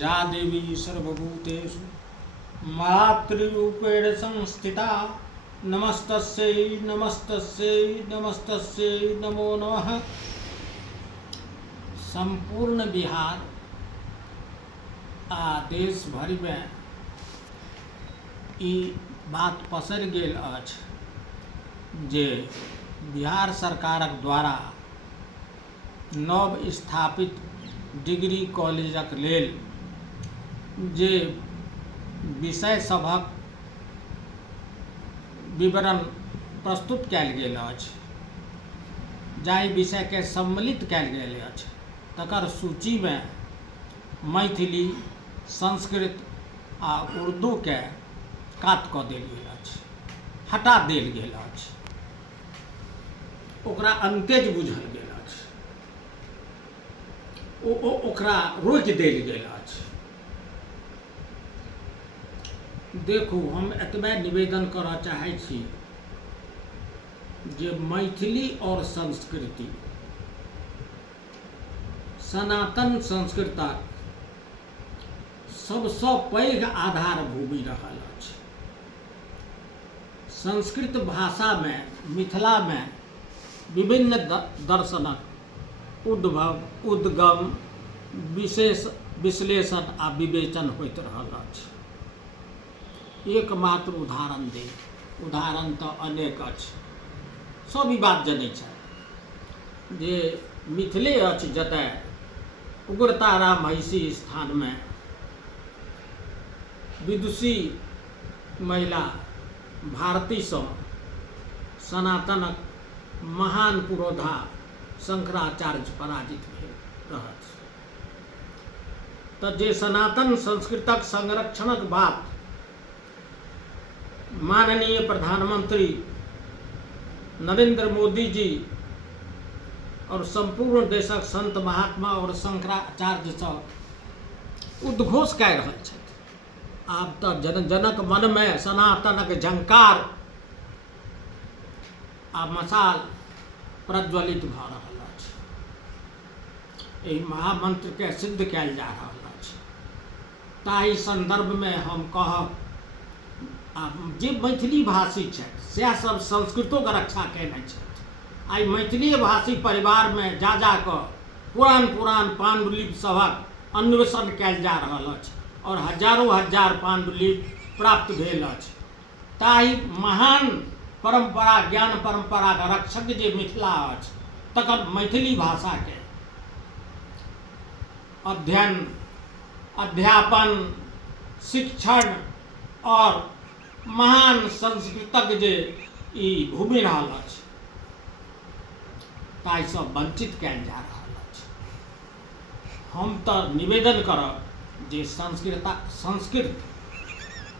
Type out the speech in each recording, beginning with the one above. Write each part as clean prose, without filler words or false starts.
या देवी सर्वभूतेषु मातृरूपेण संस्थिता नमस्तस्यै नमस्तस्यै नमस्तस्यै नमो नमः। संपूर्ण बिहार आ देश भरि में ई बात पसरि गेल अछि जे बिहार सरकारक द्वारा नव स्थापित डिग्री कॉलेजक लेल जे विषय सभक विवरण प्रस्तुत कयल गेल अछि, जाहि विषय के सम्मिलित कयल गेल अछि, तकर सूची में मैथिली, संस्कृत आ उर्दू के काट कऽ देल गेल अछि, हटा देल गेल अछि, ओकरा अंतेज बुझल गेल अछि, ओकरा रोकि देल गेल अछि। देखू, हम एतबे निवेदन करऽ चाहै छी जे मैथिली और संस्कृति सनातन संस्कृतक सबसँ पैघ आधार भूमि रहल अछि। संस्कृत भाषा में, मिथिला में विभिन्न दर्शनक उद्भव, उद्गम, विशेष विश्लेषण आ विवेचन होइत रहल अछि। एकमात्र उदाहरण दे, उदाहरण तो अनेक अछि, सब ई बात जनै छथि जे मिथिले अछि जतय उग्रतारा महिषी स्थान में विदुषी महिला भारती सँ सनातनक महान पुरोधा शंकराचार्य पराजित भेल रहत। तऽ जे सनातन संस्कृतक संरक्षणक बात माननीय प्रधानमंत्री नरेंद्र मोदी जी और संपूर्ण देशक संत महात्मा और शंकराचार्य सब उद्घोष कऽ रहल छथि। आब तऽ जन जनक मन में सनातनक झंकार आ मशाल प्रज्वलित भऽ रहल अछि। एहि महामंत्र के सिद्ध कयल जा रहल अछि। ताहि संदर्भ में हम कहब, जे मैथिली भाषी छथि सएह सब संस्कृतो के रक्षा केने छथि। आइ मैथिली भाषी परिवार में जा कऽ पुरान पुरान पांडुलिपि सभक अन्वेषण कयल जा रहल अछि और हजारों हजार पांडुलिपि प्राप्त भेल अछि। ताहि महान परंपरा, ज्ञान परंपरा के रक्षक जे मिथिला अछि, तकर मैथिली भाषा के अध्ययन, अध्यापन, शिक्षण और महान संस्कृतज्ञ जे ई भूमि रहल अछि, ताहि सँ वंचित कयल जा रहल अछि। हम तऽ निवेदन करब जे संस्कृत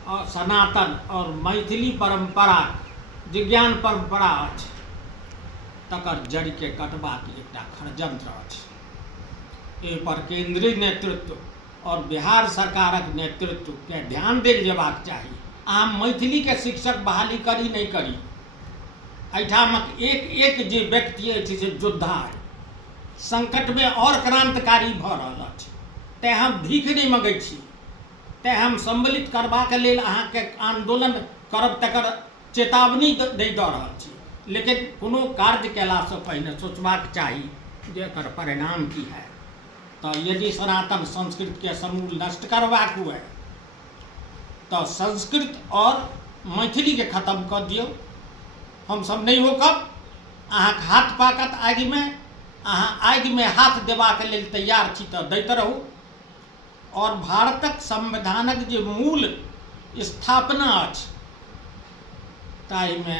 और सनातन और मैथिली परंपरा जे ज्ञान परंपरा अछि, तकर जड़ के कटबाक एकटा षड्यंत्र अछि। एहि पर केंद्रीय नेतृत्व और बिहार सरकारक नेतृत्व के ध्यान देल जेबाक चाही। अहाँ मैथिली के शिक्षक बहाली करी नहीं करी, एहिठामक एक एक जे व्यक्ति अछि से योद्धा अछि, संकट में और क्रांतिकारी भऽ रहल अछि। तेँ हम भीख नहीं मंगै छी, तेँ हम सम्मिलित करबाक लेल अहाँके आंदोलन करब तकर चेतावनी नहीं दऽ रहल छी। लेकिन कोनो कार्य केला सँ पहिने सोचबाक चाही जे एकर परिणाम की है। तो यदि सनातन संस्कृत के समूल नष्ट करबाक हुए तो संस्कृत और मैथिली के खत्म कर दियौ। हम सब नहीं होकब, अहाँके हाथ पाकत आगि में, अहाँ आगि में हाथ देबाक लेल तैयार छी तऽ दैत रहू। और भारतक संविधानक जे मूल स्थापना अछि, ताहि में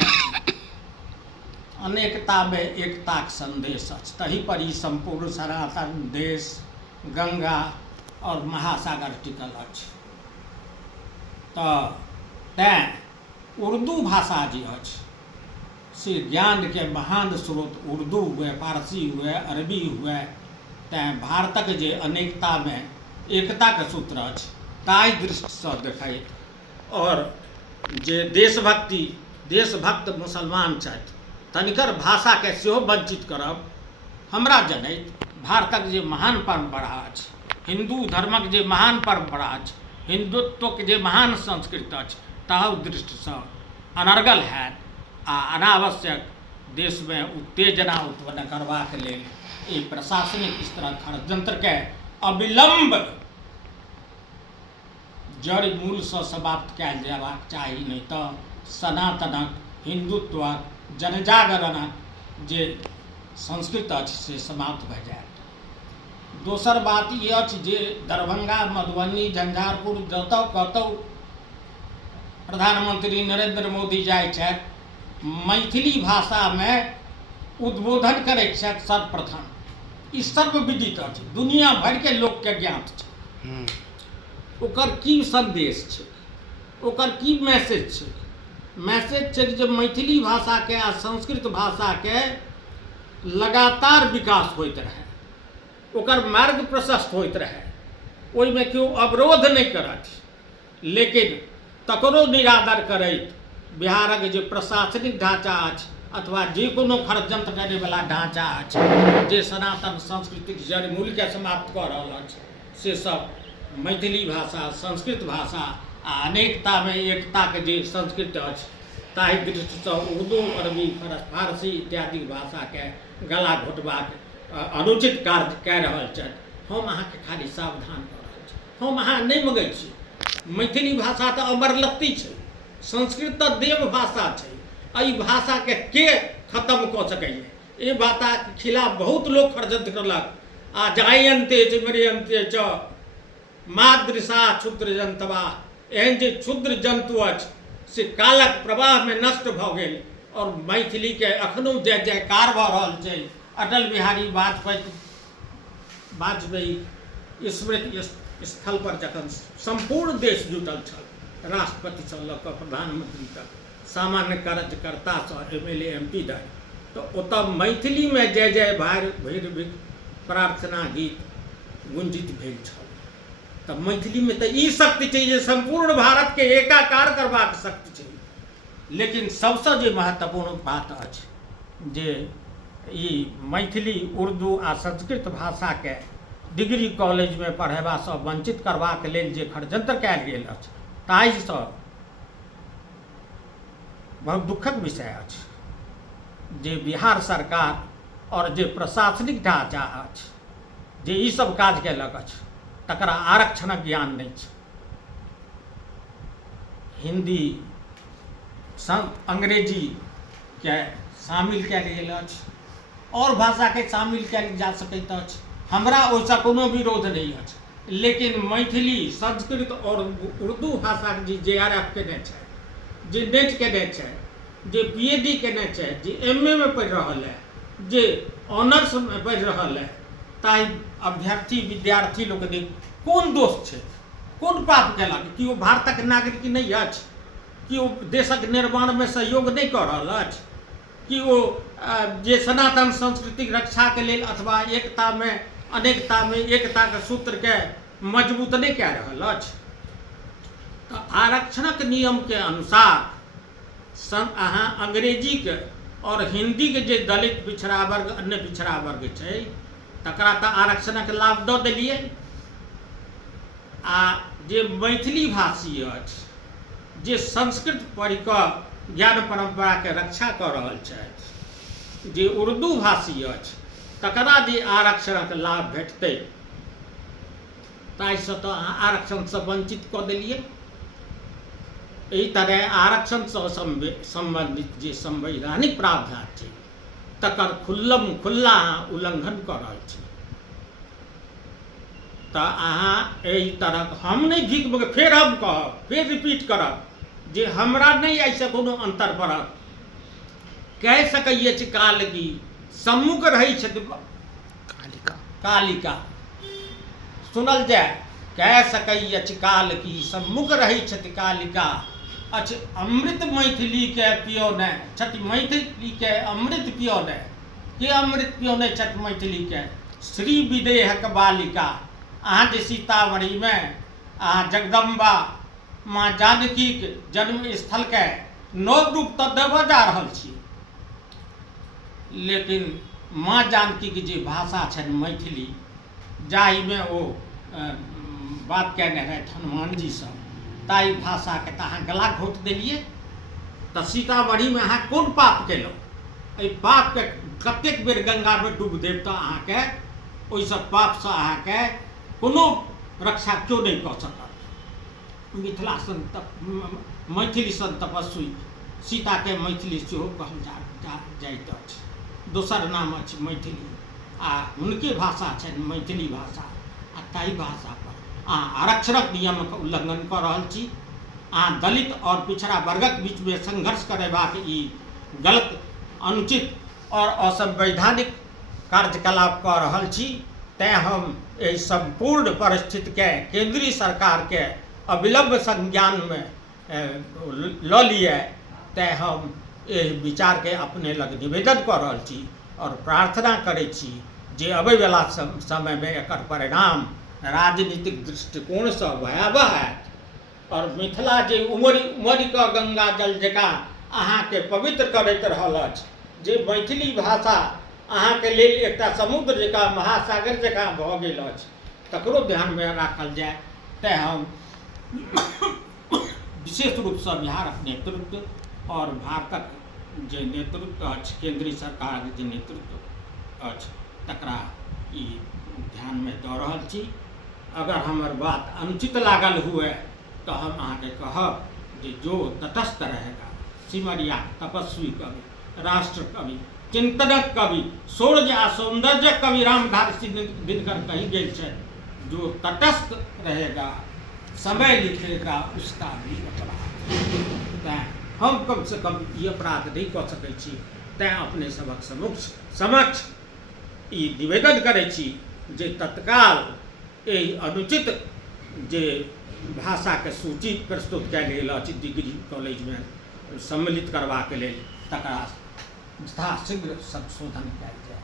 अनेकता में एकताक संदेश अछि। तही पर ई संपूर्ण सनातन देश, गंगा और महासागर टिकल अछि। तेँ उर्दू भाषा जे अछि से ज्ञान के महान स्रोत उर्दू हुए, फारसी हुए, अरबी हुए, तेँ भारतक जे अनेकता में एकता के सूत्र अछि, ताहि दृष्टि सँ देखैत और जे देशभक्त मुसलमान छथि, तनिकर भाषा के सेहो वंचित करब हमरा जनैत भारतक जे महान परंपरा अछि हिंदू धर्मक जे महान परंपरा अछि, हिंदुत्वक जे महान संस्कृति अछि, ताहु दृष्टिसँ अनर्गल हैत आ अनावश्यक देश में उत्तेजना उत्पन्न करबाक लेल ई प्रशासनिक स्तरक षड्यंत्रके अविलंब जड़ मूलसँ समाप्त कयल जयबाक चाही, नहीं तो सनातनक हिंदुत्वक जनजागरणक जे संस्कृति अछि से समाप्त भऽ जायत। दोसर बात ई अछि जे दरभंगा, मधुबनी, झंझारपुर जतऽ कतहु प्रधानमंत्री नरेंद्र मोदी जाइ छथि, मैथिली भाषा में उद्बोधन करैत छथि सर्वप्रथम। ई सर्वविदित अछि, दुनिया भर के लोक के ज्ञात छै ओकर की संदेश छै, ओकर की मैसेज छै। मैसेज छै जे मैथिली भाषा के आ संस्कृत भाषा के लगातार विकास होइत रहे, ओकर मार्ग प्रशस्त होइत रहे, ओहिमे केओ अवरोध नहीं करत, लेकिन तकरो निरादर करैत बिहारक जे प्रशासनिक ढांचा अछि अथवा जे कोनो षड्यंत्र करैवला ढांचा अछि जे सनातन संस्कृतिक जड़ मूल के समाप्त कऽ रहल अछि, से सब मैथिली भाषा, संस्कृत भाषा आ अनेकता में एकता के जे संस्कृति अछि ताहि दृष्टिसँ उर्दू, अरबी, फारसी इत्यादि भाषा के गला घोटबाक अनुचित कार्य कऽ रहल छथि। हम अहाँके खाली सावधान कऽ रहल छी, हम अहाँ नहीं मगै छी। मैथिली भाषा तऽ अमरलत्ती छै, संस्कृत तऽ देव भाषा छै। एहि भाषा के खत्म कऽ सकैए? एहि भाषा के खिलाफ बहुत लोग षड्यंत्र कयलक। आ जायन्ते च मृयन्ते च मादृशा क्षुद्र जंतवा, एहन जे क्षुद्र जंतु अछि से कालक प्रवाह में नष्ट भऽ गेल और मैथिली के अखनो जय जयकार भऽ रहल छै। अटल बिहारी वाजपेयी स्मृति स्थल पर जखन संपूर्ण देश जुटल छल, राष्ट्रपति से लऽ कऽ प्रधानमंत्री तक, सामान्य कार्यकर्ता से MLA MP धरि, तो ओतऽ मैथिली में जय जय भैरवी प्रार्थना गीत गुंजित भेल छल। तब मैथिली में तो ई शक्ति छै जे संपूर्ण भारत के एकाकार करबाक शक्ति छै। लेकिन सबसे जे महत्वपूर्ण बात अछि जे ई मैथिली, उर्दू आ संस्कृत भाषा के डिग्री कॉलेज में पढ़ेबासँ वंचित करबाक लेल जे षड्यंत्र कयल गेल अछि, ताहिसँ बहुत दुखक विषय अछि जे बिहार सरकार और जे प्रशासनिक ढांचा अछि जे ई सब काज कयलक अछि, तकरा आरक्षणक ज्ञान नहीं छै। हिंदी, अंग्रेजी के शामिल कयल गेल अछि और भाषा के शामिल कयल जा सकैत अछि, हमरा ओहिसँ कोनो विरोध नहीं अछि। लेकिन मैथिली, संस्कृत और उर्दू भाषा के जे JRF केने छै, जे नेट केने छै, जे PhD केने छै, जे MA में पढ़ि रहल है, जे ऑनर्स में पढ़ि रहल है, ताहि अभ्यर्थी विद्यार्थी लोग कोन दोष छै, कोन पाप केलक? कि ओ भारतक नागरिक नहीं अछि? कि ओ देशक निर्माण में सहयोग नहीं कऽ रहल अछि? कि ओ जे सनातन संस्कृतिक रक्षा के लेल अथवा एकता में अनेकता में एकता के सूत्र के मजबूत नहीं कऽ रहल अछि? तो आरक्षणक नियम के अनुसार अहाँ अंग्रेजी के और हिंदी के जे दलित पिछड़ा वर्ग, अन्य पिछड़ा वर्ग छै, तकरा तऽ आरक्षणक लाभ दऽ देलियै। आ जे मैथिली भाषी अछि, जे संस्कृत पढ़ि कऽ ज्ञान परंपरा के रक्षा कऽ रहल छथि, जे उर्दू भाषी अछि, तकरा जे आरक्षणक लाभ भेटतै, ताहिसँ तऽ अहाँ आरक्षणसँ वंचित कऽ देलियै। एहि तरह आरक्षण से संबंधित जे संवैधानिक प्रावधान छै, तकर खुल्ला उल्लंघन कऽ रहल छी। तो अहाँ एहि तरह हम नहीं भीख मगे, फेर हम कहब, फेर रिपीट करब जे हमरा नहीं ऐसे कोनो अंतर पड़त। कह सकैए छी कालगी सम्मुख रही छथि कालिका, सुनल जाय, कह सकैए छी कालगी सम्मुख रही छथि कालिका, अच्छे अमृत मैथिली के पियोने छथि, मैथिली के अमृत पियोने, के अमृत पियोने छथि मैथिली के, श्री विदेहक बालिका। अहाँ जे सीतामढ़ी में अहाँ जगदम्बा माँ जानकी के जन्म स्थल के नव रूप तो देबऽ जा रहल छी, लेकिन माँ जानकी के जे भाषा छनि मैथिली, जाहि में ओ बात कहने रहे हनुमान जी सब, ताई भाषा के अहाँ गला घोट दिलिए। तो सीतामढ़ी में अहाँ कोन पाप केलहुँ? एहि पाप के कतेक बेर गंगा में डूब देव तो अहाँ के ओहि सब पाप से अहाँ के कोनो रक्षा क्यों नहीं कऽ सकत। मिथिला सन मैथिली सन तपस्वी सीता के मैथिली सेहो कहल जाइत अछि। दोसर नाम अछि मैथिली, आ हुनके भाषा छनि मैथिली भाषा। आ ताहि भाषा पर अहाँ आरक्षणक नियमक उल्लंघन कऽ रहल छी। अहाँ दलित और पिछड़ा वर्गक बीच में संघर्ष करेबाक ई गलत, अनुचित और असंवैधानिक कार्यकलाप कऽ रहल छी। तैँ हम एहि संपूर्ण परिस्थिति के केंद्रीय सरकार के अविलंब संज्ञान में लऽ लिए। तैँ हम एहि विचार के अपने लग निवेदन कऽ रहल छी और प्रार्थना करै छी जे अबै वाला समय में एकर परिणाम राजनीतिक दृष्टिकोण से भयावह हैत। और मिथिला जे उमरि कऽ गंगा जल जकाँ अहाँ के पवित्र करैत रहल अछि, जे मैथिली भाषा अहाँ के लेल एकटा समुद्र जकाँ महासागर जकाँ भऽ गेल अछि, तकरो ध्यान में राखल जाय। तैँ हम विशेष रूप से बिहारक नेतृत्व और भारतक जे नेतृत्व अछि, केंद्रीय सरकार जे नेतृत्व अछि, तकरा ई ध्यान में दऽ रहल छी। अगर हमर बात अनुचित लागल हुए तो हम अहाँ के कहब जे जो तटस्थ रहेगा, सिमरिया तपस्वी कवि, राष्ट्र कवि, चिंतनक कवि, सूर्य आ सौंदर्य कवि रामधारी सिंह दिनकर कही गेल छै, जो तटस्थ रहेगा समय लिखेगा उसका भी अपराध। तैँ हम कम से कम ये अपराध नहीं कऽ सकै छी। तैँ अपने सबक समक्ष ई निवेदन करै छी जे तत्काल एहि अनुचित जे भाषा के सूची प्रस्तुत कयल गेल अछि डिग्री कॉलेज में सम्मिलित करबाक लेल, तकरा यथाशीघ्र संशोधन कयल जाय।